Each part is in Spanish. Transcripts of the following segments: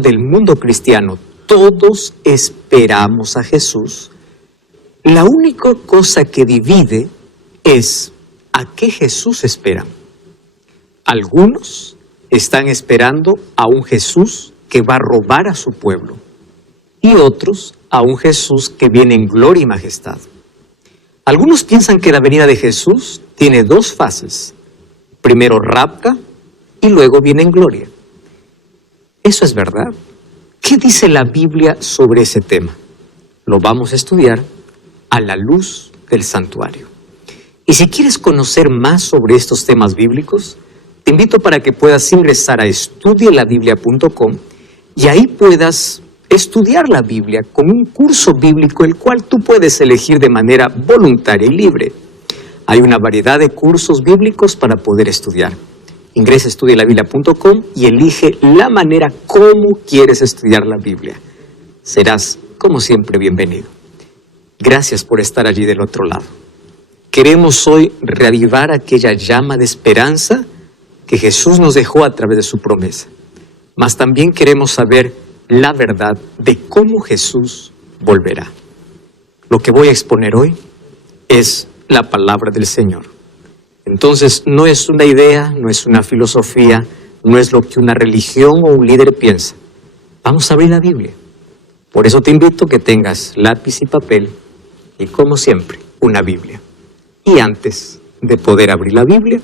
del mundo cristiano todos esperamos a Jesús, la única cosa que divide es a qué Jesús esperan. Algunos están esperando a un Jesús que va a robar a su pueblo y otros a un Jesús que viene en gloria y majestad. Algunos piensan que la venida de Jesús tiene dos fases. Primero rapta y luego viene en gloria. ¿Eso es verdad? ¿Qué dice la Biblia sobre ese tema? Lo vamos a estudiar a la luz del santuario. Y si quieres conocer más sobre estos temas bíblicos, te invito para que puedas ingresar a estudielabiblia.com y ahí puedas estudiar la Biblia con un curso bíblico el cual tú puedes elegir de manera voluntaria y libre. Hay una variedad de cursos bíblicos para poder estudiar. Ingresa a estudielabiblia.com y elige la manera como quieres estudiar la Biblia. Serás, como siempre, bienvenido. Gracias por estar allí del otro lado. Queremos hoy reavivar aquella llama de esperanza que Jesús nos dejó a través de su promesa. Mas también queremos saber la verdad de cómo Jesús volverá. Lo que voy a exponer hoy es la palabra del Señor. Entonces, no es una idea, no es una filosofía, no es lo que una religión o un líder piensa. Vamos a abrir la Biblia. Por eso te invito a que tengas lápiz y papel y, como siempre, una Biblia. Y antes de poder abrir la Biblia,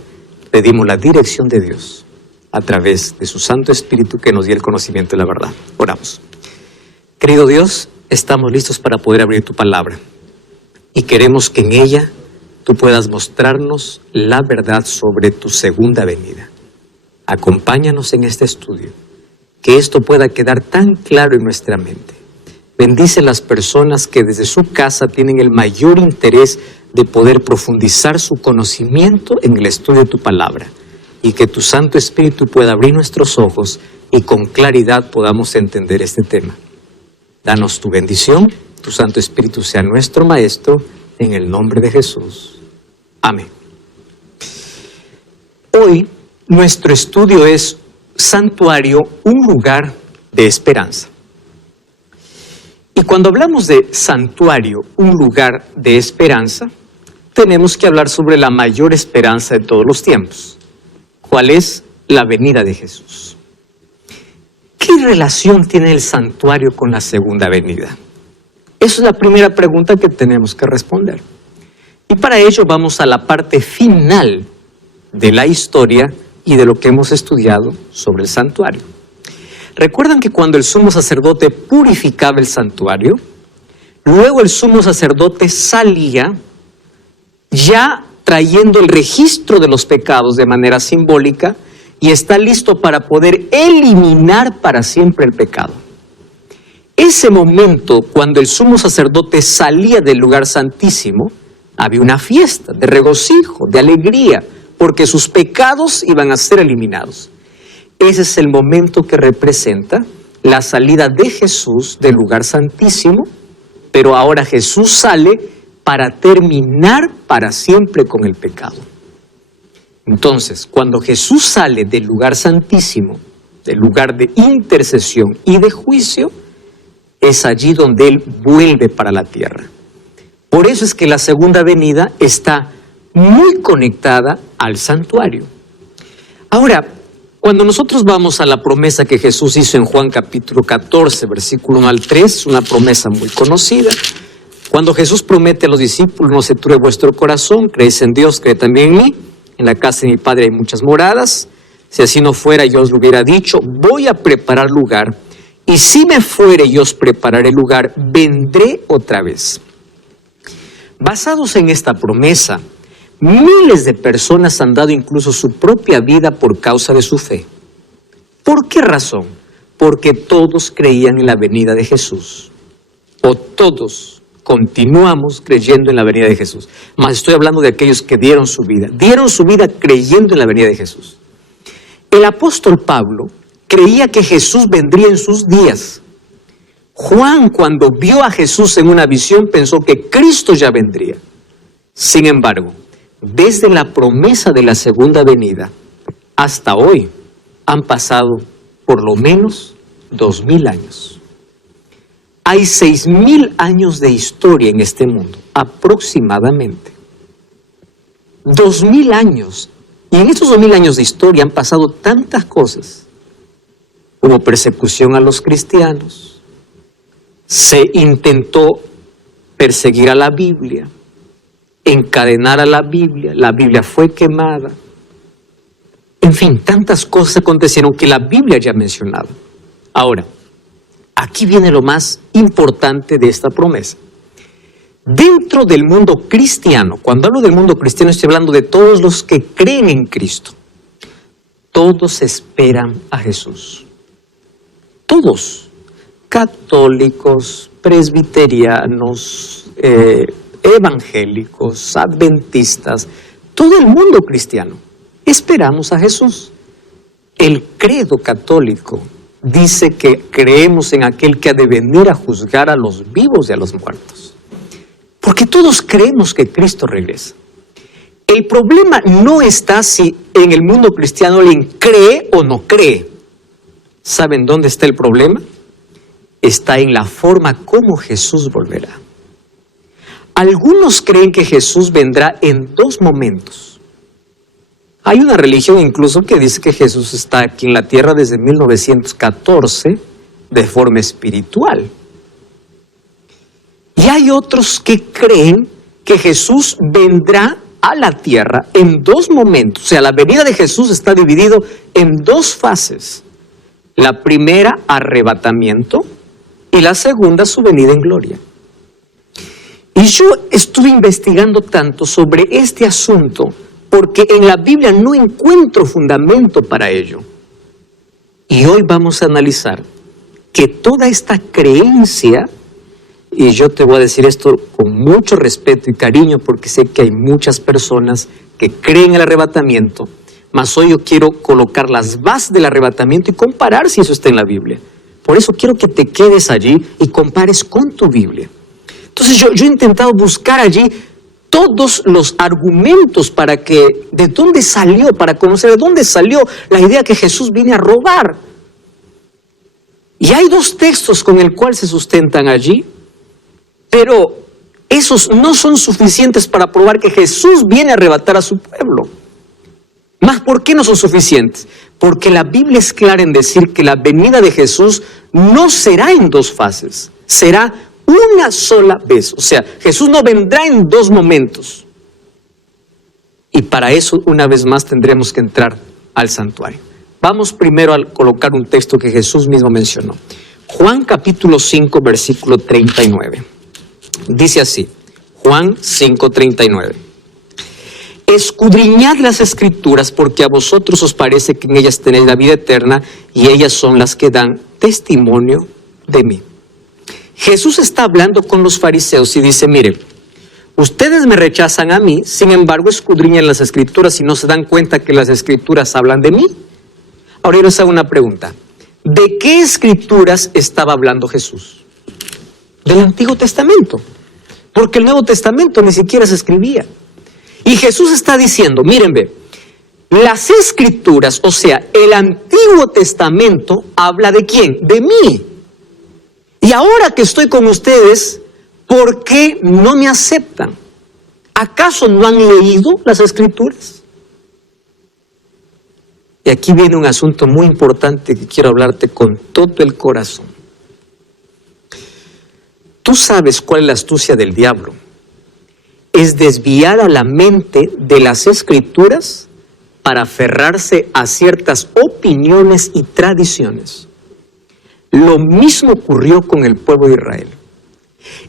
pedimos la dirección de Dios a través de su Santo Espíritu que nos dé el conocimiento de la verdad. Oramos. Querido Dios, estamos listos para poder abrir tu palabra y queremos que en ella tú puedas mostrarnos la verdad sobre tu segunda venida. Acompáñanos en este estudio, que esto pueda quedar tan claro en nuestra mente. Bendice a las personas que desde su casa tienen el mayor interés de poder profundizar su conocimiento en el estudio de tu palabra, y que tu Santo Espíritu pueda abrir nuestros ojos y con claridad podamos entender este tema. Danos tu bendición, tu Santo Espíritu sea nuestro Maestro, en el nombre de Jesús. Amén. Hoy nuestro estudio es santuario, un lugar de esperanza. Y cuando hablamos de santuario, un lugar de esperanza, tenemos que hablar sobre la mayor esperanza de todos los tiempos. ¿Cuál es? La venida de Jesús. ¿Qué relación tiene el santuario con la segunda venida? Esa es la primera pregunta que tenemos que responder. Y para ello vamos a la parte final de la historia y de lo que hemos estudiado sobre el santuario. ¿Recuerdan que cuando el sumo sacerdote purificaba el santuario, luego el sumo sacerdote salía ya trayendo el registro de los pecados de manera simbólica y está listo para poder eliminar para siempre el pecado? Ese momento, cuando el sumo sacerdote salía del lugar santísimo, había una fiesta de regocijo, de alegría, porque sus pecados iban a ser eliminados. Ese es el momento que representa la salida de Jesús del lugar santísimo, pero ahora Jesús sale para terminar para siempre con el pecado. Entonces, cuando Jesús sale del lugar santísimo, del lugar de intercesión y de juicio, es allí donde Él vuelve para la tierra. Por eso es que la segunda venida está muy conectada al santuario. Ahora, cuando nosotros vamos a la promesa que Jesús hizo en Juan capítulo 14, versículo 1 al 3, una promesa muy conocida. Cuando Jesús promete a los discípulos: no se turbe vuestro corazón, creéis en Dios, creed también en mí. En la casa de mi Padre hay muchas moradas. Si así no fuera, yo os lo hubiera dicho, voy a preparar lugar. Y si me fuere y os prepararé lugar, vendré otra vez. Basados en esta promesa, miles de personas han dado incluso su propia vida por causa de su fe. ¿Por qué razón? Porque todos creían en la venida de Jesús. O todos continuamos creyendo en la venida de Jesús. Mas estoy hablando de aquellos que dieron su vida creyendo en la venida de Jesús. El apóstol Pablo creía que Jesús vendría en sus días. Juan, cuando vio a Jesús en una visión, pensó que Cristo ya vendría. Sin embargo, desde la promesa de la segunda venida hasta hoy, han pasado por lo menos 2000 años. Hay 6000 años de historia en este mundo, aproximadamente. 2000 años. Y en estos 2000 años de historia han pasado tantas cosas. Hubo persecución a los cristianos. Se intentó perseguir a la Biblia, encadenar a la Biblia fue quemada. En fin, tantas cosas acontecieron que la Biblia ya ha mencionado. Ahora, aquí viene lo más importante de esta promesa. Dentro del mundo cristiano, cuando hablo del mundo cristiano estoy hablando de todos los que creen en Cristo. Todos esperan a Jesús. Todos. Católicos, presbiterianos, evangélicos, adventistas, todo el mundo cristiano. Esperamos a Jesús. El credo católico dice que creemos en aquel que ha de venir a juzgar a los vivos y a los muertos. Porque todos creemos que Cristo regresa. El problema no está si en el mundo cristiano alguien cree o no cree. ¿Saben dónde está el problema? Está en la forma como Jesús volverá. Algunos creen que Jesús vendrá en dos momentos. Hay una religión incluso que dice que Jesús está aquí en la tierra desde 1914 de forma espiritual. Y hay otros que creen que Jesús vendrá a la tierra en dos momentos. O sea, la venida de Jesús está dividido en dos fases. La primera, arrebatamiento, y la segunda, su venida en gloria. Y yo estuve investigando tanto sobre este asunto porque en la Biblia no encuentro fundamento para ello. Y hoy vamos a analizar que toda esta creencia, y yo te voy a decir esto con mucho respeto y cariño porque sé que hay muchas personas que creen en el arrebatamiento, mas hoy yo quiero colocar las bases del arrebatamiento y comparar si eso está en la Biblia. Por eso quiero que te quedes allí y compares con tu Biblia. Entonces yo he intentado buscar allí todos los argumentos para conocer de dónde salió la idea que Jesús viene a robar. Y hay dos textos con el cual se sustentan allí, pero esos no son suficientes para probar que Jesús viene a arrebatar a su pueblo. Más, ¿por qué no son suficientes? Porque la Biblia es clara en decir que la venida de Jesús no será en dos fases, será una sola vez. O sea, Jesús no vendrá en dos momentos. Y para eso, una vez más, tendremos que entrar al santuario. Vamos primero a colocar un texto que Jesús mismo mencionó. Juan capítulo 5, versículo 39. Dice así, Juan 5, 39. Escudriñad las Escrituras porque a vosotros os parece que en ellas tenéis la vida eterna y ellas son las que dan testimonio de mí. Jesús está hablando con los fariseos y dice, miren, ustedes me rechazan a mí, sin embargo escudriñan las Escrituras y no se dan cuenta que las Escrituras hablan de mí. Ahora yo les hago una pregunta. ¿De qué Escrituras estaba hablando Jesús? Del Antiguo Testamento. Porque el Nuevo Testamento ni siquiera se escribía. Y Jesús está diciendo, miren, las Escrituras, o sea, el Antiguo Testamento, habla de ¿quién? De mí. Y ahora que estoy con ustedes, ¿por qué no me aceptan? ¿Acaso no han leído las Escrituras? Y aquí viene un asunto muy importante que quiero hablarte con todo el corazón. Tú sabes cuál es la astucia del diablo. Es desviar a la mente de las Escrituras para aferrarse a ciertas opiniones y tradiciones. Lo mismo ocurrió con el pueblo de Israel.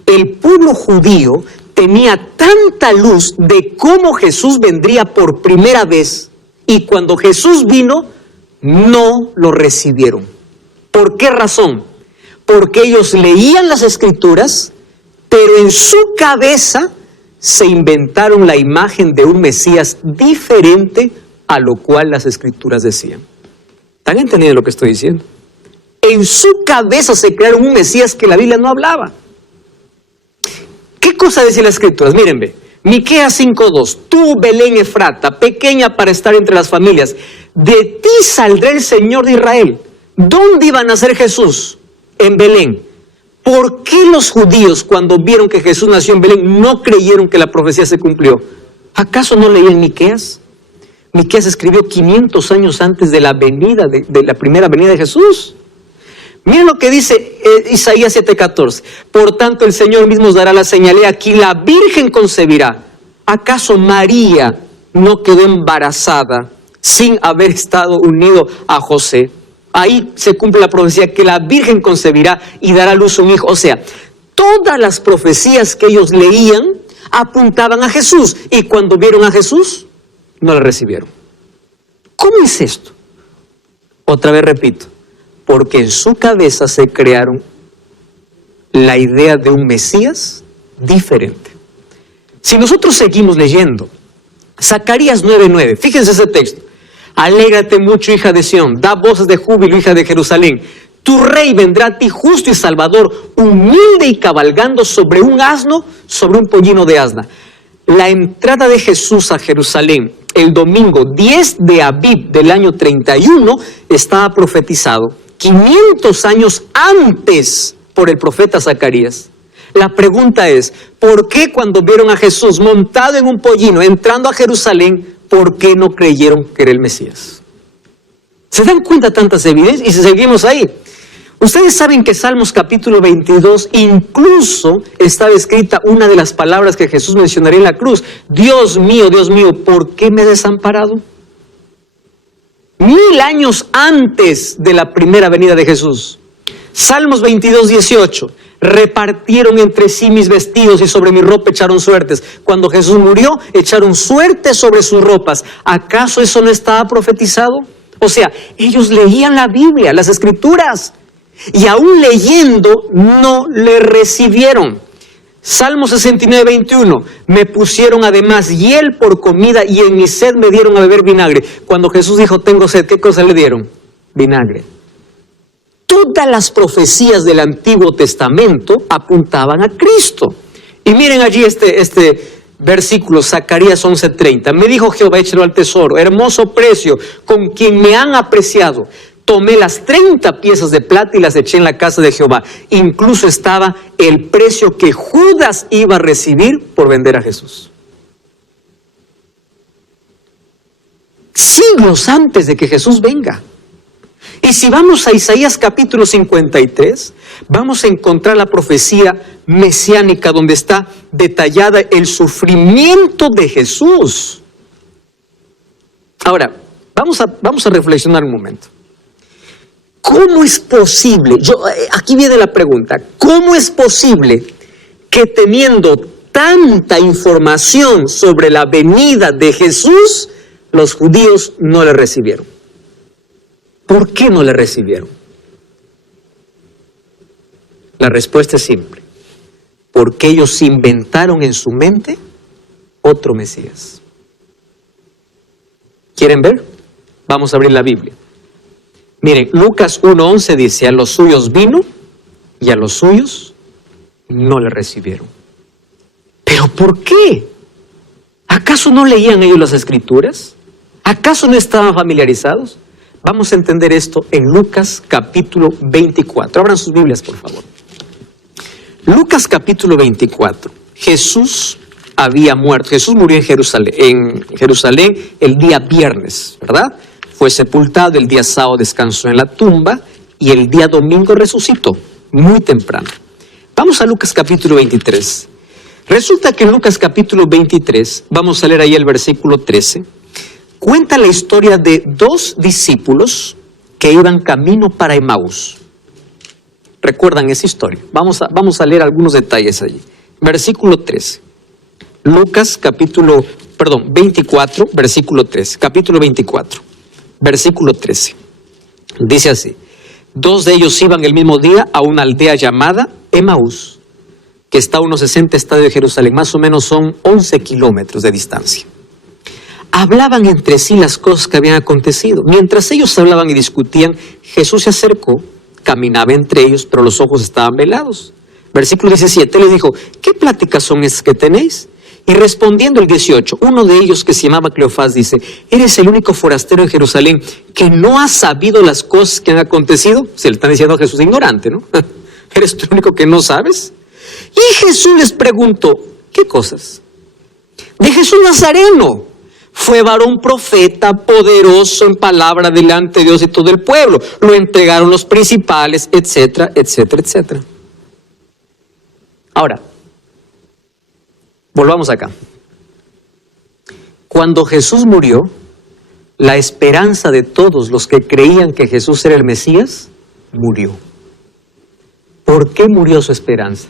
El pueblo judío tenía tanta luz de cómo Jesús vendría por primera vez y cuando Jesús vino, no lo recibieron. ¿Por qué razón? Porque ellos leían las Escrituras, pero en su cabeza se inventaron la imagen de un Mesías diferente a lo cual las Escrituras decían. ¿Están entendiendo lo que estoy diciendo? En su cabeza se crearon un Mesías que la Biblia no hablaba. ¿Qué cosa decían las Escrituras? Miren, Miqueas 5:2. Tú, Belén Efrata, pequeña para estar entre las familias, de ti saldrá el Señor de Israel. ¿Dónde iba a nacer Jesús? En Belén. ¿Por qué los judíos, cuando vieron que Jesús nació en Belén, no creyeron que la profecía se cumplió? ¿Acaso no leían Miqueas? Miqueas escribió 500 años antes de la venida, de la primera venida de Jesús. Miren lo que dice Isaías 7:14. Por tanto, el Señor mismo os dará la señal. He aquí, la Virgen concebirá. ¿Acaso María no quedó embarazada sin haber estado unido a José? Ahí se cumple la profecía que la Virgen concebirá y dará a luz un hijo. O sea, todas las profecías que ellos leían apuntaban a Jesús. Y cuando vieron a Jesús, no le recibieron. ¿Cómo es esto? Otra vez repito, porque en su cabeza se crearon la idea de un Mesías diferente. Si nosotros seguimos leyendo, Zacarías 9:9, fíjense ese texto. Alégrate mucho, hija de Sión, da voces de júbilo, hija de Jerusalén. Tu rey vendrá a ti justo y salvador, humilde y cabalgando sobre un asno, sobre un pollino de asna. La entrada de Jesús a Jerusalén el domingo 10 de Abib del año 31 estaba profetizado 500 años antes por el profeta Zacarías. La pregunta es, ¿por qué cuando vieron a Jesús montado en un pollino entrando a Jerusalén, por qué no creyeron que era el Mesías? ¿Se dan cuenta tantas evidencias? Y si seguimos ahí, ustedes saben que Salmos capítulo 22 incluso estaba escrita una de las palabras que Jesús mencionaría en la cruz. Dios mío, ¿por qué me has desamparado? 1000 años antes de la primera venida de Jesús. Salmos 22:18. Repartieron entre sí mis vestidos y sobre mi ropa echaron suertes. Cuando Jesús murió, echaron suertes sobre sus ropas. ¿Acaso eso no estaba profetizado? O sea, ellos leían la Biblia, las Escrituras, y aún leyendo no le recibieron. Salmo 69:21. Me pusieron además hiel por comida y en mi sed me dieron a beber vinagre. Cuando Jesús dijo, tengo sed, ¿qué cosa le dieron? Vinagre. Todas las profecías del Antiguo Testamento apuntaban a Cristo. Y miren allí este versículo, Zacarías 11:30. Me dijo Jehová, échalo al tesoro, hermoso precio, con quien me han apreciado. Tomé las 30 piezas de plata y las eché en la casa de Jehová. Incluso estaba el precio que Judas iba a recibir por vender a Jesús. Siglos antes de que Jesús venga. Y si vamos a Isaías capítulo 53, vamos a encontrar la profecía mesiánica donde está detallada el sufrimiento de Jesús. Ahora, vamos a reflexionar un momento. ¿Cómo es posible? Aquí viene la pregunta. ¿Cómo es posible que teniendo tanta información sobre la venida de Jesús, los judíos no le recibieron? ¿Por qué no le recibieron? La respuesta es simple. Porque ellos inventaron en su mente otro Mesías. ¿Quieren ver? Vamos a abrir la Biblia. Miren, Lucas 1:11 dice, a los suyos vino y a los suyos no le recibieron. ¿Pero por qué? ¿Acaso no leían ellos las Escrituras? ¿Acaso no estaban familiarizados? Vamos a entender esto en Lucas capítulo 24. Abran sus Biblias, por favor. Lucas capítulo 24. Jesús había muerto. Jesús murió en Jerusalén el día viernes, ¿verdad? Fue sepultado, el día sábado descansó en la tumba y el día domingo resucitó, muy temprano. Vamos a Lucas capítulo 23. Resulta que en Lucas capítulo 23, vamos a leer ahí el versículo 13, cuenta la historia de 2 discípulos que iban camino para Emaús. ¿Recuerdan esa historia? Vamos a leer algunos detalles allí. Versículo 13. Lucas capítulo 24, versículo 13. Capítulo 24, versículo 13. Dice así. 2 de ellos iban el mismo día a una aldea llamada Emaús, que está a unos 60 estadios de Jerusalén. Más o menos son 11 kilómetros de distancia. Hablaban entre sí las cosas que habían acontecido. Mientras ellos hablaban y discutían, Jesús se acercó, caminaba entre ellos, pero los ojos estaban velados. Versículo 17 les dijo, ¿qué pláticas son estas que tenéis? Y respondiendo el 18, uno de ellos que se llamaba Cleofás dice, ¿eres el único forastero en Jerusalén que no ha sabido las cosas que han acontecido? Se le están diciendo a Jesús ignorante, ¿no? ¿Eres tú el único que no sabes? Y Jesús les preguntó, ¿qué cosas? De Jesús Nazareno. Fue varón profeta, poderoso en palabra delante de Dios y todo el pueblo. Lo entregaron los principales, etcétera, etcétera, etcétera. Ahora, volvamos acá. Cuando Jesús murió, la esperanza de todos los que creían que Jesús era el Mesías, murió. ¿Por qué murió su esperanza?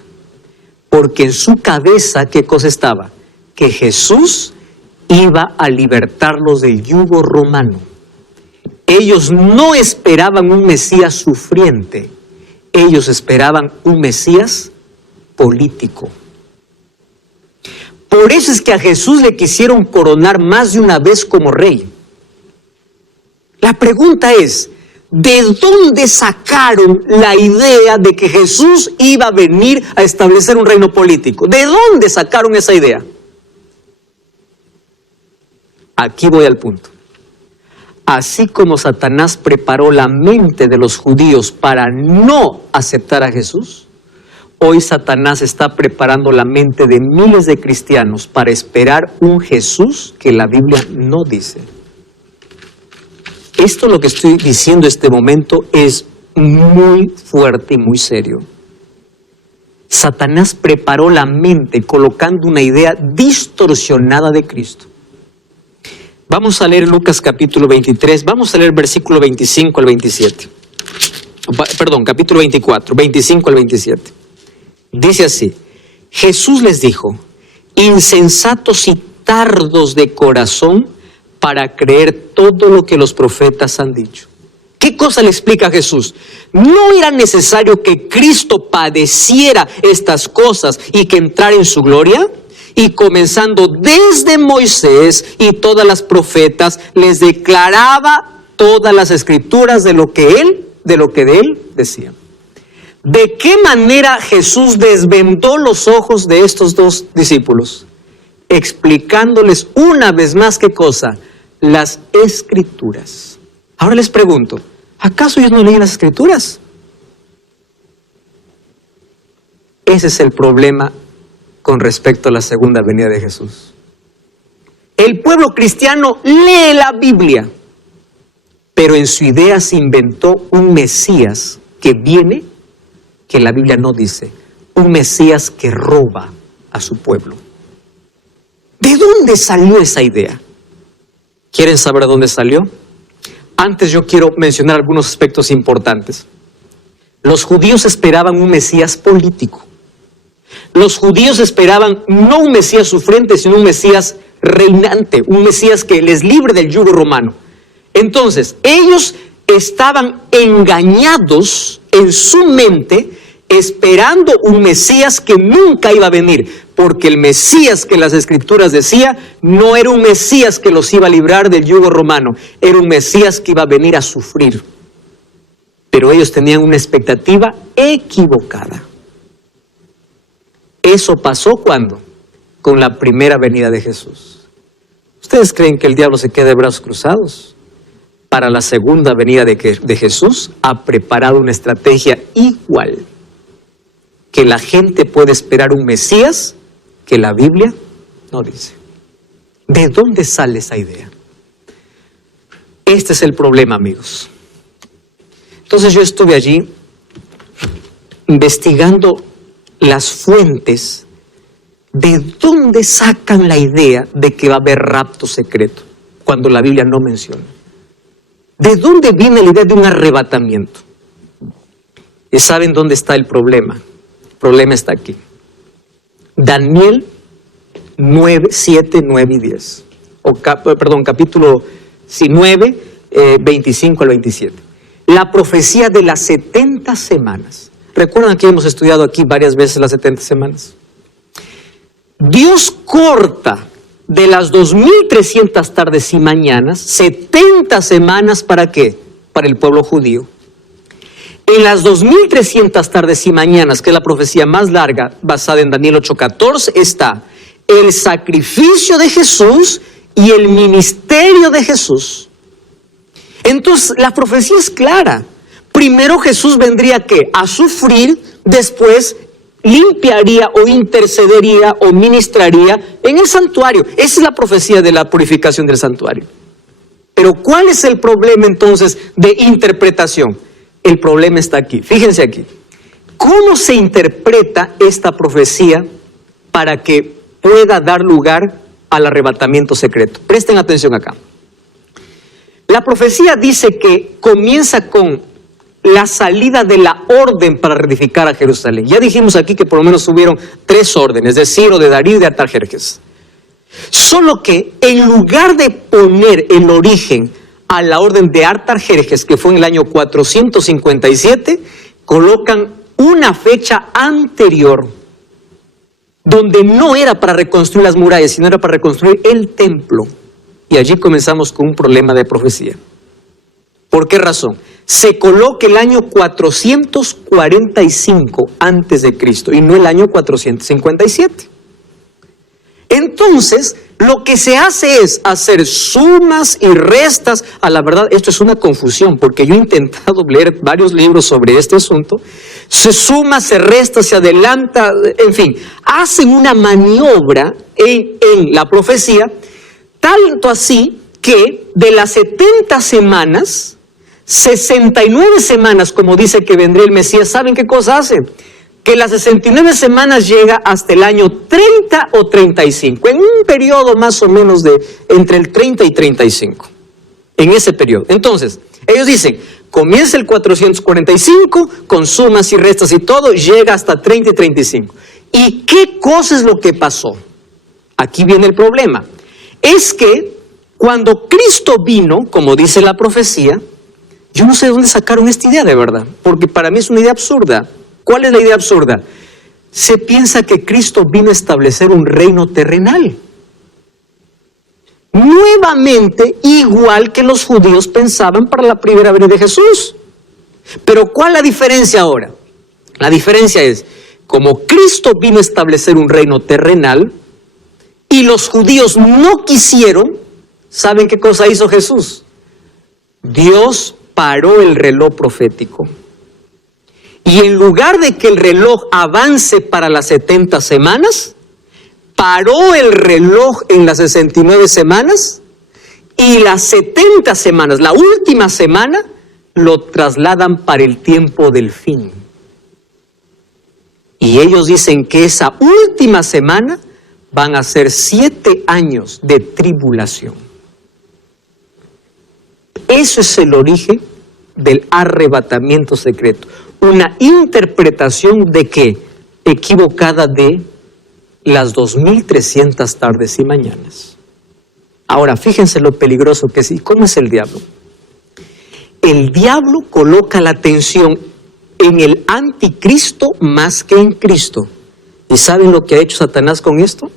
Porque en su cabeza, ¿qué cosa estaba? Que Jesús iba a libertarlos del yugo romano. Ellos no esperaban un Mesías sufriente, ellos esperaban un Mesías político. Por eso es que a Jesús le quisieron coronar más de una vez como rey. La pregunta es, ¿de dónde sacaron la idea de que Jesús iba a venir a establecer un reino político? ¿De dónde sacaron esa idea? Aquí voy al punto. Así como Satanás preparó la mente de los judíos para no aceptar a Jesús, hoy Satanás está preparando la mente de miles de cristianos para esperar un Jesús que la Biblia no dice. Esto lo que estoy diciendo en este momento es muy fuerte y muy serio. Satanás preparó la mente colocando una idea distorsionada de Cristo. Vamos a leer Lucas capítulo 23, vamos a leer versículo 25 al 27. Perdón, capítulo 24, 25 al 27. Dice así, Jesús les dijo, insensatos y tardos de corazón para creer todo lo que los profetas han dicho. ¿Qué cosa le explica Jesús? ¿No era necesario que Cristo padeciera estas cosas y que entrara en su gloria? Y comenzando desde Moisés y todas las profetas, les declaraba todas las escrituras de lo que de él decían. ¿De qué manera Jesús desvendó los ojos de estos dos discípulos? Explicándoles una vez más, ¿qué cosa? Las escrituras. Ahora les pregunto, ¿acaso ellos no leen las escrituras? Ese es el problema con respecto a la segunda venida de Jesús. El pueblo cristiano lee la Biblia, pero en su idea se inventó un Mesías que viene, que la Biblia no dice, un Mesías que roba a su pueblo. ¿De dónde salió esa idea? ¿Quieren saber de dónde salió? Antes yo quiero mencionar algunos aspectos importantes. Los judíos esperaban un Mesías político. Los judíos esperaban no un Mesías sufriente, sino un Mesías reinante, un Mesías que les libre del yugo romano. Entonces, ellos estaban engañados en su mente, esperando un Mesías que nunca iba a venir, porque el Mesías que las Escrituras decía no era un Mesías que los iba a librar del yugo romano, era un Mesías que iba a venir a sufrir. Pero ellos tenían una expectativa equivocada. Eso pasó ¿cuándo? Con la primera venida de Jesús. ¿Ustedes creen que el diablo se queda de brazos cruzados? Para la segunda venida de Jesús ha preparado una estrategia igual. Que la gente puede esperar un Mesías que la Biblia no dice. ¿De dónde sale esa idea? Este es el problema, amigos. Entonces yo estuve allí investigando las fuentes de dónde sacan la idea de que va a haber rapto secreto, cuando la Biblia no menciona. ¿De dónde viene la idea de un arrebatamiento? ¿Y saben dónde está el problema? El problema está aquí. Daniel 9, 7, 9 y 10. Capítulo 9, 25 al 27. La profecía de las 70 semanas. ¿Recuerdan que hemos estudiado aquí varias veces las 70 semanas? Dios corta de las 2300 tardes y mañanas 70 semanas ¿para qué? Para el pueblo judío. En las 2300 tardes y mañanas, que es la profecía más larga basada en Daniel 8:14, está el sacrificio de Jesús y el ministerio de Jesús. Entonces, la profecía es clara. Primero Jesús vendría ¿qué? A sufrir, después limpiaría o intercedería o ministraría en el santuario. Esa es la profecía de la purificación del santuario. Pero ¿cuál es el problema entonces de interpretación? El problema está aquí. Fíjense aquí. ¿Cómo se interpreta esta profecía para que pueda dar lugar al arrebatamiento secreto? Presten atención acá. La profecía dice que comienza con la salida de la orden para reedificar a Jerusalén. Ya dijimos aquí que por lo menos hubieron 3 órdenes, de Ciro, de Darío y de Artajerjes. Solo que en lugar de poner el origen a la orden de Artajerjes, que fue en el año 457, colocan una fecha anterior, donde no era para reconstruir las murallas, sino era para reconstruir el templo. Y allí comenzamos con un problema de profecía. ¿Por qué razón? Se coloca el año 445 antes de Cristo y no el año 457. Entonces, lo que se hace es hacer sumas y restas. A la verdad, esto es una confusión, porque yo he intentado leer varios libros sobre este asunto. Se suma, se resta, se adelanta, en fin, hacen una maniobra en la profecía, tanto así que de las 70 semanas, 69 semanas, como dice que vendría el Mesías, ¿saben qué cosa hace? Que las 69 semanas llega hasta el año 30 o 35, en un periodo más o menos de entre el 30 y 35, en ese periodo. Entonces, ellos dicen, comienza el 445, con sumas y restas y todo, llega hasta 30 y 35. ¿Y qué cosa es lo que pasó? Aquí viene el problema. Es que cuando Cristo vino, como dice la profecía, yo no sé de dónde sacaron esta idea de verdad, porque para mí es una idea absurda. ¿Cuál es la idea absurda? Se piensa que Cristo vino a establecer un reino terrenal. Nuevamente, igual que los judíos pensaban para la primera venida de Jesús. Pero ¿cuál es la diferencia ahora? La diferencia es, como Cristo vino a establecer un reino terrenal, y los judíos no quisieron, ¿saben qué cosa hizo Jesús? Dios paró el reloj profético. Y en lugar de que el reloj avance para las 70 semanas, paró el reloj en las 69 semanas y las 70 semanas, la última semana, lo trasladan para el tiempo del fin. Y ellos dicen que esa última semana van a ser 7 años de tribulación. Eso es el origen del arrebatamiento secreto. Una interpretación de qué? Equivocada de las 2300 tardes y mañanas. Ahora, fíjense lo peligroso que es. ¿Y cómo es el diablo? El diablo coloca la atención en el anticristo más que en Cristo. ¿Y saben lo que ha hecho Satanás con esto?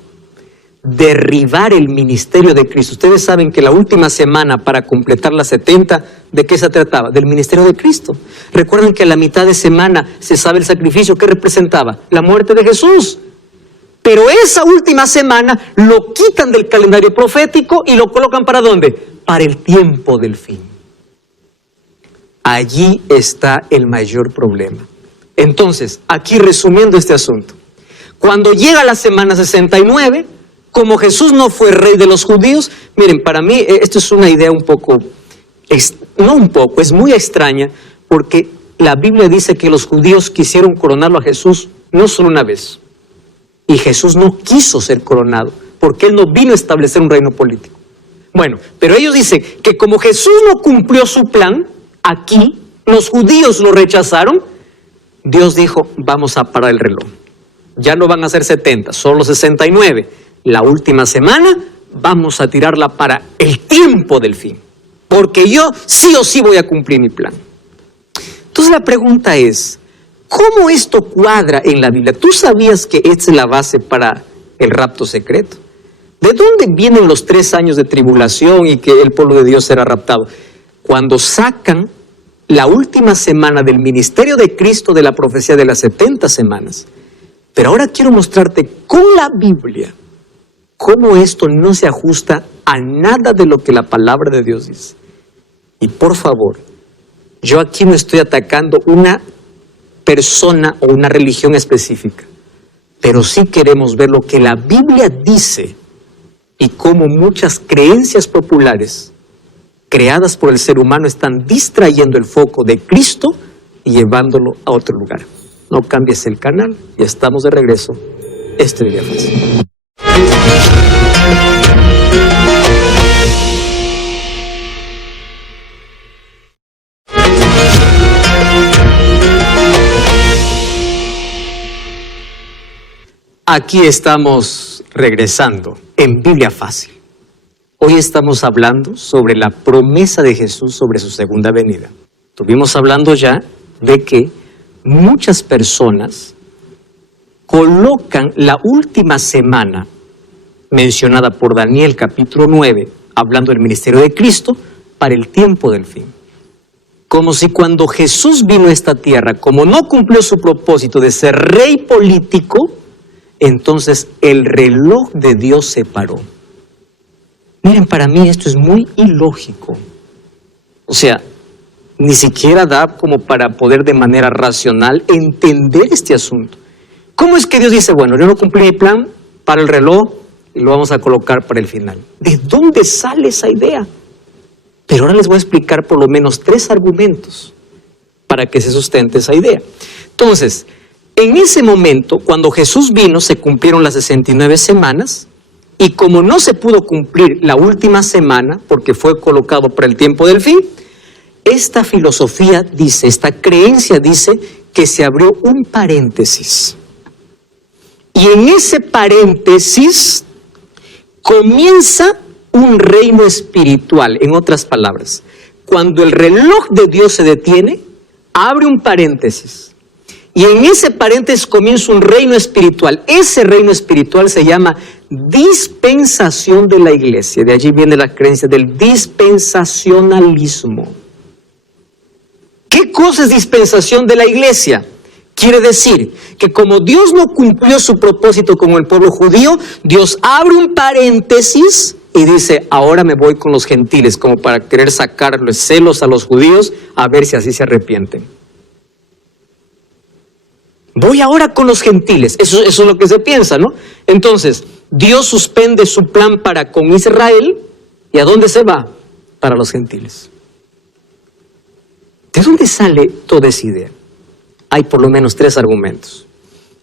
Derribar el ministerio de Cristo. Ustedes saben que la última semana para completar las 70, ¿de qué se trataba? Del ministerio de Cristo. Recuerden que a la mitad de semana se sabe el sacrificio que representaba la muerte de Jesús. Pero esa última semana lo quitan del calendario profético y lo colocan ¿para dónde? Para el tiempo del fin. Allí está el mayor problema. Entonces, aquí resumiendo este asunto, cuando llega la semana 69, como Jesús no fue rey de los judíos, miren, para mí esto es una idea es muy extraña, porque la Biblia dice que los judíos quisieron coronarlo a Jesús no solo una vez, y Jesús no quiso ser coronado, porque Él no vino a establecer un reino político. Bueno, pero ellos dicen que como Jesús no cumplió su plan, aquí los judíos lo rechazaron, Dios dijo, vamos a parar el reloj. Ya no van a ser 70, solo 69. La última semana vamos a tirarla para el tiempo del fin, porque yo sí o sí voy a cumplir mi plan. Entonces la pregunta es, ¿cómo esto cuadra en la Biblia? ¿Tú sabías que esta es la base para el rapto secreto? ¿De dónde vienen los 3 años de tribulación y que el pueblo de Dios será raptado? Cuando sacan la última semana del ministerio de Cristo de la profecía de las 70 semanas. Pero ahora quiero mostrarte con la Biblia cómo esto no se ajusta a nada de lo que la palabra de Dios dice. Y por favor, yo aquí no estoy atacando una persona o una religión específica, pero sí queremos ver lo que la Biblia dice y cómo muchas creencias populares creadas por el ser humano están distrayendo el foco de Cristo y llevándolo a otro lugar. No cambies el canal, ya estamos de regreso. Este Biblia Fácil. Aquí estamos regresando en Biblia Fácil. Hoy estamos hablando sobre la promesa de Jesús sobre su segunda venida. Estuvimos hablando ya de que muchas personas colocan la última semana mencionada por Daniel capítulo 9, hablando del ministerio de Cristo, para el tiempo del fin. Como si cuando Jesús vino a esta tierra, como no cumplió su propósito de ser rey político, entonces el reloj de Dios se paró. Miren, para mí esto es muy ilógico. O sea, ni siquiera da como para poder de manera racional entender este asunto. ¿Cómo es que Dios dice, bueno, yo no cumplí mi plan, para el reloj y lo vamos a colocar para el final? ¿De dónde sale esa idea? Pero ahora les voy a explicar por lo menos 3 argumentos para que se sustente esa idea. Entonces, en ese momento, cuando Jesús vino, se cumplieron las 69 semanas, y como no se pudo cumplir la última semana, porque fue colocado para el tiempo del fin, esta filosofía dice, esta creencia dice que se abrió un paréntesis. Y en ese paréntesis comienza un reino espiritual. En otras palabras, cuando el reloj de Dios se detiene, abre un paréntesis. Y en ese paréntesis comienza un reino espiritual. Ese reino espiritual se llama dispensación de la iglesia. De allí viene la creencia del dispensacionalismo. ¿Qué cosa es dispensación de la iglesia? Quiere decir que como Dios no cumplió su propósito con el pueblo judío, Dios abre un paréntesis y dice, ahora me voy con los gentiles, como para querer sacarles celos a los judíos, a ver si así se arrepienten. Voy ahora con los gentiles. Eso es lo que se piensa, ¿no? Entonces, Dios suspende su plan para con Israel. ¿Y a dónde se va? Para los gentiles. ¿De dónde sale toda esa idea? Hay por lo menos 3 argumentos.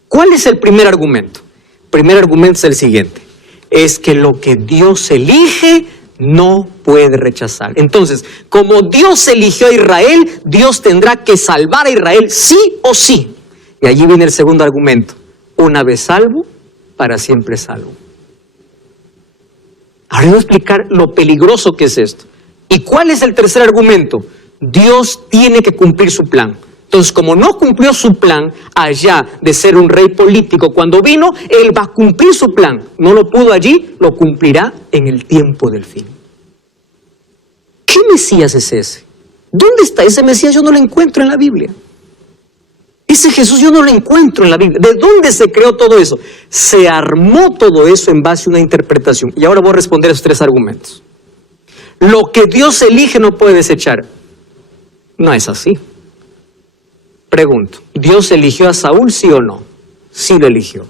¿Cuál es el primer argumento? El primer argumento es el siguiente. Es que lo que Dios elige no puede rechazar. Entonces, como Dios eligió a Israel, Dios tendrá que salvar a Israel sí o sí. Y allí viene el segundo argumento. Una vez salvo, para siempre salvo. Ahora voy a explicar lo peligroso que es esto. ¿Y cuál es el tercer argumento? Dios tiene que cumplir su plan. Entonces, como no cumplió su plan allá de ser un rey político cuando vino, Él va a cumplir su plan. No lo pudo allí, lo cumplirá en el tiempo del fin. ¿Qué Mesías es ese? ¿Dónde está ese Mesías? Yo no lo encuentro en la Biblia. Ese Jesús yo no lo encuentro en la Biblia. ¿De dónde se creó todo eso? Se armó todo eso en base a una interpretación. Y ahora voy a responder esos 3 argumentos. Lo que Dios elige no puede desechar. No es así. Pregunto, ¿Dios eligió a Saúl, sí o no? Sí lo eligió.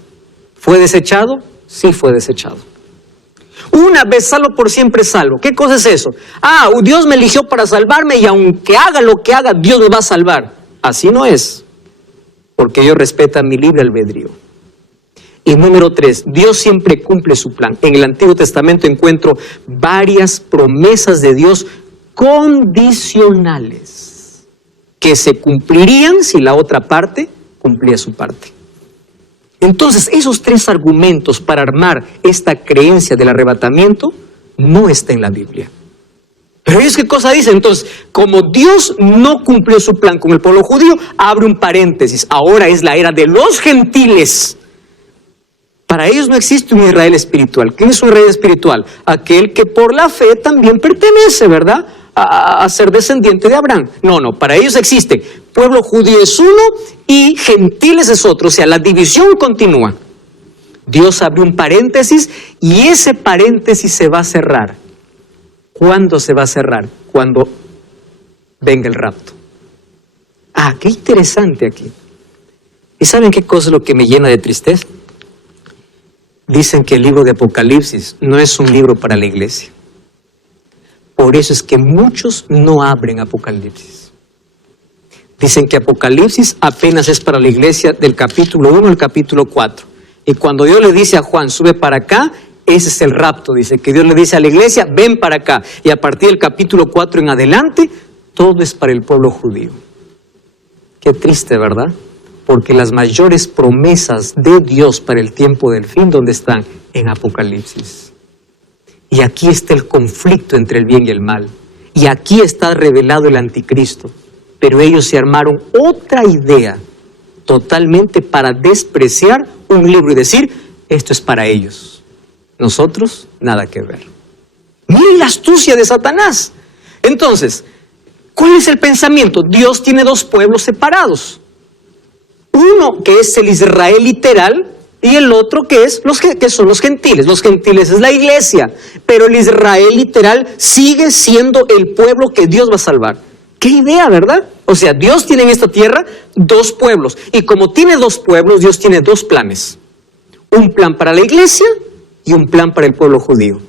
¿Fue desechado? Sí fue desechado. Una vez salvo, por siempre salvo. ¿Qué cosa es eso? Dios me eligió para salvarme y aunque haga lo que haga, Dios me va a salvar. Así no es. Porque ellos respetan mi libre albedrío. Y número 3, Dios siempre cumple su plan. En el Antiguo Testamento encuentro varias promesas de Dios condicionales que se cumplirían si la otra parte cumplía su parte. Entonces, esos 3 argumentos para armar esta creencia del arrebatamiento no está en la Biblia. Pero ellos, ¿qué cosa dicen? Entonces, como Dios no cumplió su plan con el pueblo judío, abre un paréntesis. Ahora es la era de los gentiles. Para ellos no existe un Israel espiritual. ¿Quién es un Israel espiritual? Aquel que por la fe también pertenece, ¿verdad?, a ser descendiente de Abraham. No, para ellos existe. Pueblo judío es uno y gentiles es otro. O sea, la división continúa. Dios abre un paréntesis y ese paréntesis se va a cerrar. ¿Cuándo se va a cerrar? Cuando venga el rapto. Ah, qué interesante aquí. ¿Y saben qué cosa es lo que me llena de tristeza? Dicen que el libro de Apocalipsis no es un libro para la iglesia. Por eso es que muchos no abren Apocalipsis. Dicen que Apocalipsis apenas es para la iglesia del capítulo 1 al capítulo 4. Y cuando Dios le dice a Juan, sube para acá, ese es el rapto. Dice que Dios le dice a la iglesia, ven para acá. Y a partir del capítulo 4 en adelante, todo es para el pueblo judío. Qué triste, ¿verdad? Porque las mayores promesas de Dios para el tiempo del fin, ¿dónde están? En Apocalipsis. Y aquí está el conflicto entre el bien y el mal. Y aquí está revelado el anticristo. Pero ellos se armaron otra idea totalmente para despreciar un libro y decir, esto es para ellos. Nosotros, nada que ver. Miren la astucia de Satanás. Entonces, ¿cuál es el pensamiento? Dios tiene dos pueblos separados. Uno que es el Israel literal y el otro que son los gentiles. Los gentiles es la iglesia, pero el Israel literal sigue siendo el pueblo que Dios va a salvar. ¡Qué idea!, ¿verdad? O sea, Dios tiene en esta tierra dos pueblos. Y como tiene dos pueblos, Dios tiene dos planes. Un plan para la iglesia y un plan para el pueblo judío.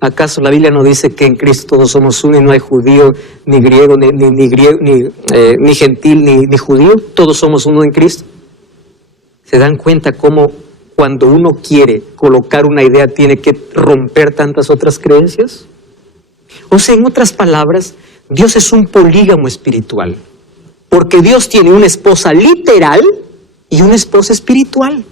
¿Acaso la Biblia no dice que en Cristo todos somos uno y no hay judío, ni griego, ni gentil, ni judío? Todos somos uno en Cristo. ¿Se dan cuenta cómo cuando uno quiere colocar una idea tiene que romper tantas otras creencias? O sea, en otras palabras, Dios es un polígamo espiritual. Porque Dios tiene una esposa literal y una esposa espiritual.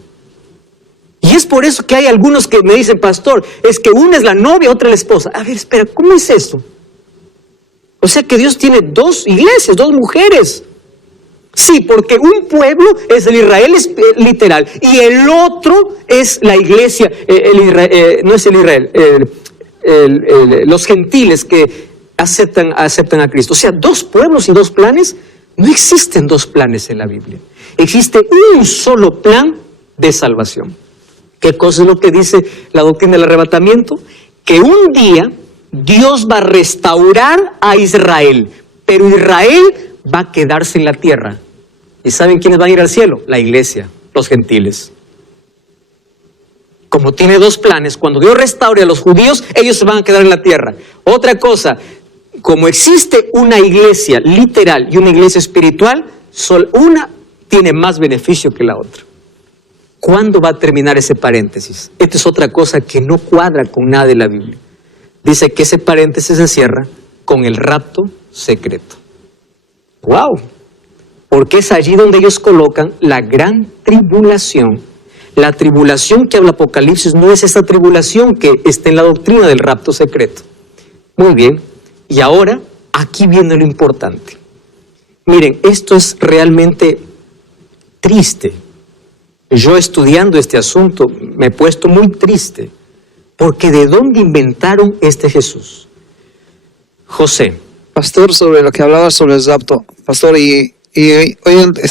Y es por eso que hay algunos que me dicen, pastor, es que una es la novia, otra la esposa. A ver, espera, ¿cómo es eso? O sea que Dios tiene dos iglesias, dos mujeres. Sí, porque un pueblo es el Israel literal y el otro es la iglesia, no es el Israel, los gentiles que aceptan a Cristo. O sea, dos pueblos y dos planes. No existen dos planes en la Biblia. Existe un solo plan de salvación. ¿Qué cosa es lo que dice la doctrina del arrebatamiento? Que un día Dios va a restaurar a Israel, pero Israel va a quedarse en la tierra. ¿Y saben quiénes van a ir al cielo? La iglesia, los gentiles. Como tiene dos planes, cuando Dios restaure a los judíos, ellos se van a quedar en la tierra. Otra cosa, como existe una iglesia literal y una iglesia espiritual, una tiene más beneficio que la otra. ¿Cuándo va a terminar ese paréntesis? Esta es otra cosa que no cuadra con nada de la Biblia. Dice que ese paréntesis se cierra con el rapto secreto. ¡Wow! Porque es allí donde ellos colocan la gran tribulación. La tribulación que habla Apocalipsis no es esa tribulación que está en la doctrina del rapto secreto. Muy bien. Y ahora, aquí viene lo importante. Miren, esto es realmente triste. Yo estudiando este asunto me he puesto muy triste, porque ¿de dónde inventaron este Jesús? José. Pastor, sobre lo que hablaba sobre el rapto, pastor, y hoy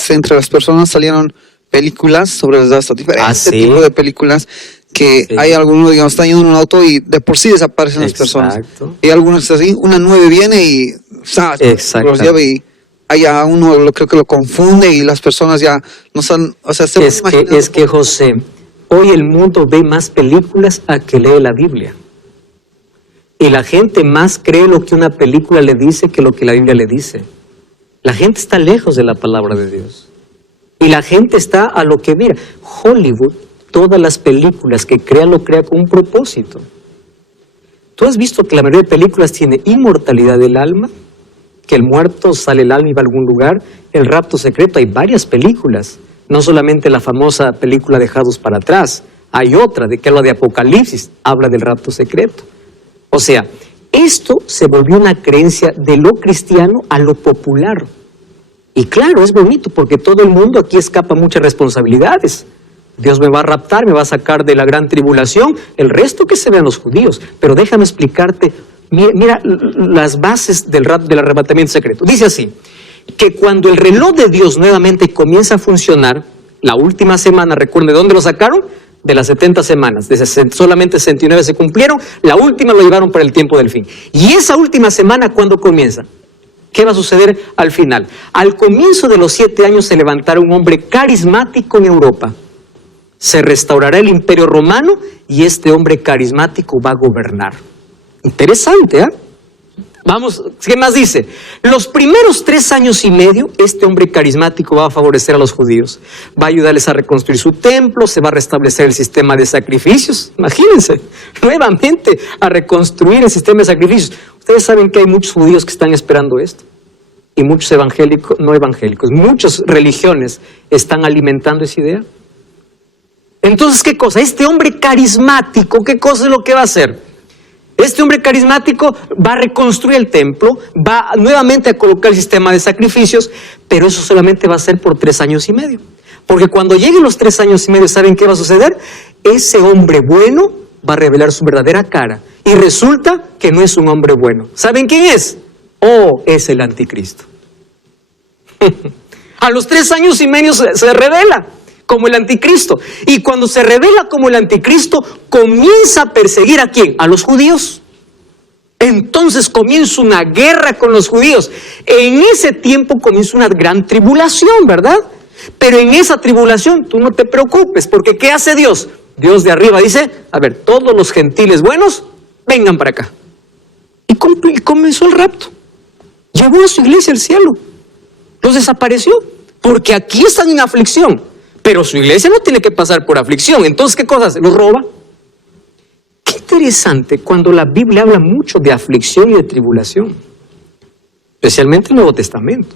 entre las personas salieron películas sobre el rapto, diferentes tipos de películas, que hay algunos, digamos, están yendo en un auto y de por sí desaparecen las personas. Y algunos así, una 9 viene y los lleva y a uno creo que lo confunde y las personas ya no saben, o sea, es que José, hoy el mundo ve más películas a que lee la Biblia. Y la gente más cree lo que una película le dice que lo que la Biblia le dice. La gente está lejos de la palabra de Dios. Y la gente está a lo que mira. Hollywood, todas las películas que crea, lo crea con un propósito. ¿Tú has visto que la mayoría de películas tiene inmortalidad del alma? Que el muerto sale el alma y va a algún lugar. El rapto secreto, hay varias películas. No solamente la famosa película Dejados para atrás. Hay otra de que habla de Apocalipsis, habla del rapto secreto. O sea, esto se volvió una creencia de lo cristiano a lo popular. Y claro, es bonito porque todo el mundo aquí escapa muchas responsabilidades. Dios me va a raptar, me va a sacar de la gran tribulación, el resto que se vean los judíos. Pero déjame explicarte, mira las bases del arrebatamiento secreto. Dice así, que cuando el reloj de Dios nuevamente comienza a funcionar, la última semana, recuerden, ¿de dónde lo sacaron? de las 70 semanas, solamente 69 se cumplieron, la última lo llevaron para el tiempo del fin. Y esa última semana, ¿cuándo comienza? ¿Qué va a suceder al final? Al comienzo de los 7 años se levantará un hombre carismático en Europa. Se restaurará el Imperio Romano y este hombre carismático va a gobernar. Interesante, ¿eh? Vamos, ¿qué más dice? Los primeros 3 años y medio, este hombre carismático va a favorecer a los judíos. Va a ayudarles a reconstruir su templo, se va a restablecer el sistema de sacrificios. Imagínense, nuevamente a reconstruir el sistema de sacrificios. Ustedes saben que hay muchos judíos que están esperando esto. Y muchos evangélicos, no evangélicos, muchas religiones están alimentando esa idea. Entonces, ¿qué cosa? Este hombre carismático, ¿qué cosa es lo que va a hacer? Este hombre carismático va a reconstruir el templo, va nuevamente a colocar el sistema de sacrificios, pero eso solamente va a ser por 3 años y medio. Porque cuando lleguen los 3 años y medio, ¿saben qué va a suceder? Ese hombre bueno va a revelar su verdadera cara. Y resulta que no es un hombre bueno. ¿Saben quién es? Oh, es el anticristo. A los 3 años y medio se revela como el anticristo. Y cuando se revela como el anticristo, comienza a perseguir ¿a quién? A los judíos. Entonces comienza una guerra con los judíos. En ese tiempo comienza una gran tribulación, ¿verdad? Pero en esa tribulación tú no te preocupes, porque ¿qué hace Dios? Dios de arriba dice, a ver, todos los gentiles buenos, vengan para acá. Y comenzó el rapto. Llevó a su iglesia al cielo. Los desapareció, porque aquí están en aflicción. Pero su iglesia no tiene que pasar por aflicción. Entonces, ¿qué cosa hace? Los roba. Qué interesante cuando la Biblia habla mucho de aflicción y de tribulación. Especialmente el Nuevo Testamento.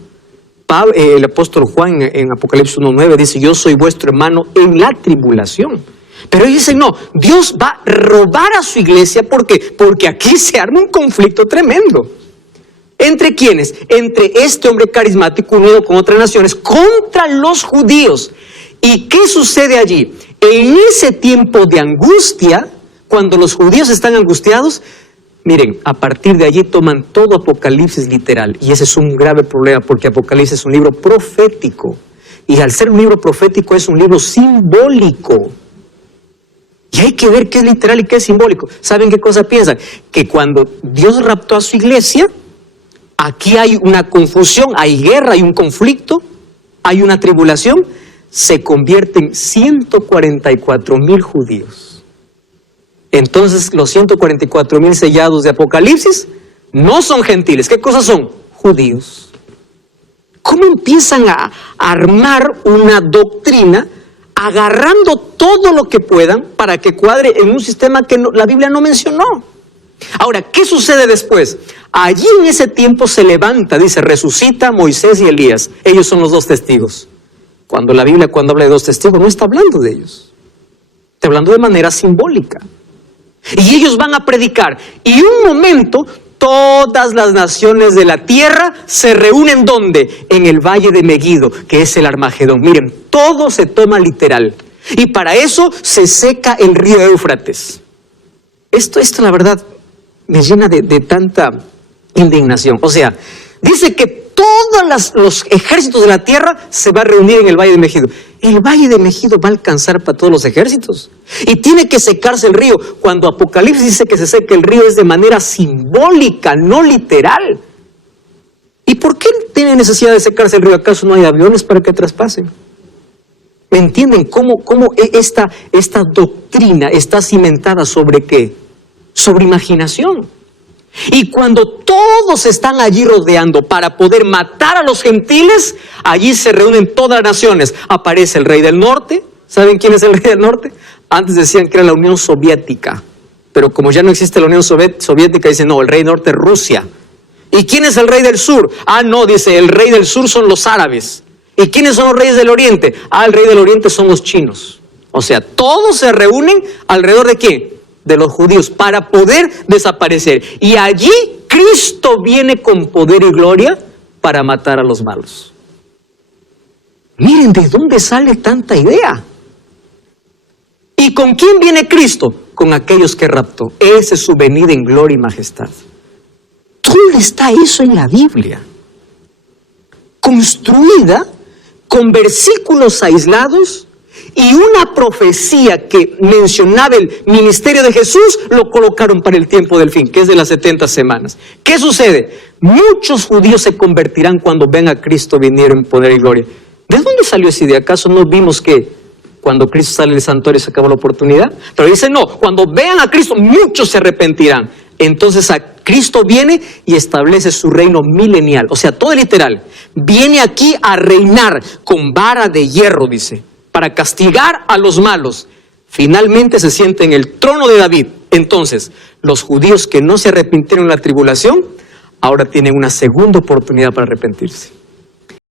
El apóstol Juan en Apocalipsis 1:9 dice, yo soy vuestro hermano en la tribulación. Pero ellos dicen, no, Dios va a robar a su iglesia. ¿Por qué? Porque aquí se arma un conflicto tremendo. ¿Entre quiénes? Entre este hombre carismático unido con otras naciones contra los judíos. ¿Y qué sucede allí? En ese tiempo de angustia, cuando los judíos están angustiados, miren, a partir de allí toman todo Apocalipsis literal. Y ese es un grave problema porque Apocalipsis es un libro profético. Y al ser un libro profético es un libro simbólico. Y hay que ver qué es literal y qué es simbólico. ¿Saben qué cosa piensan? Que cuando Dios raptó a su iglesia, aquí hay una confusión, hay guerra, hay un conflicto, hay una tribulación. Se convierten 144,000 judíos. Entonces los 144,000 sellados de Apocalipsis no son gentiles. ¿Qué cosas son? Judíos. ¿Cómo empiezan a armar una doctrina agarrando todo lo que puedan para que cuadre en un sistema que la Biblia no mencionó? Ahora, ¿qué sucede después? Allí en ese tiempo se levanta, dice, resucita Moisés y Elías. Ellos son los 2 testigos. Cuando la Biblia, cuando habla de 2 testigos, no está hablando de ellos. Está hablando de manera simbólica. Y ellos van a predicar. Y un momento, todas las naciones de la tierra se reúnen, ¿dónde? En el valle de Megido, que es el Armagedón. Miren, todo se toma literal. Y para eso se seca el río Éufrates. Esto la verdad, me llena de tanta indignación. O sea, dice que todos los ejércitos de la tierra se van a reunir en el Valle de Megido. El Valle de Megido va a alcanzar para todos los ejércitos. Y tiene que secarse el río. Cuando Apocalipsis dice que se seca el río es de manera simbólica, no literal. ¿Y por qué tiene necesidad de secarse el río? ¿Acaso no hay aviones para que traspasen? ¿Me entienden cómo esta doctrina está cimentada sobre qué? Sobre imaginación. Y cuando todos están allí rodeando para poder matar a los gentiles, allí se reúnen todas las naciones. Aparece el rey del norte. ¿Saben quién es el rey del norte? Antes decían que era la Unión Soviética, pero como ya no existe la Unión Soviética, dicen no, el rey del norte es Rusia. ¿Y quién es el rey del sur? Ah, no, dice, el rey del sur son los árabes. ¿Y quiénes son los reyes del oriente? Ah, el rey del oriente son los chinos. O sea, todos se reúnen alrededor de ¿quién? De los judíos, para poder desaparecer. Y allí Cristo viene con poder y gloria para matar a los malos. Miren, ¿de dónde sale tanta idea? ¿Y con quién viene Cristo? Con aquellos que raptó. Esa es su venida en gloria y majestad. ¿Dónde está eso en la Biblia? Construida con versículos aislados Y una profecía que mencionaba el ministerio de Jesús, lo colocaron para el tiempo del fin, que es de las 70 semanas. ¿Qué sucede? Muchos judíos se convertirán cuando ven a Cristo venir en poder y gloria. ¿De dónde salió esa idea? ¿Acaso no vimos que cuando Cristo sale del santuario se acabó la oportunidad? Pero dice no, cuando vean a Cristo, muchos se arrepentirán. Entonces a Cristo viene y establece su reino milenial. O sea, todo literal. Viene aquí a reinar con vara de hierro, dice, para castigar a los malos. Finalmente se sienta en el trono de David. Entonces, los judíos que no se arrepintieron en la tribulación, ahora tienen una segunda oportunidad para arrepentirse.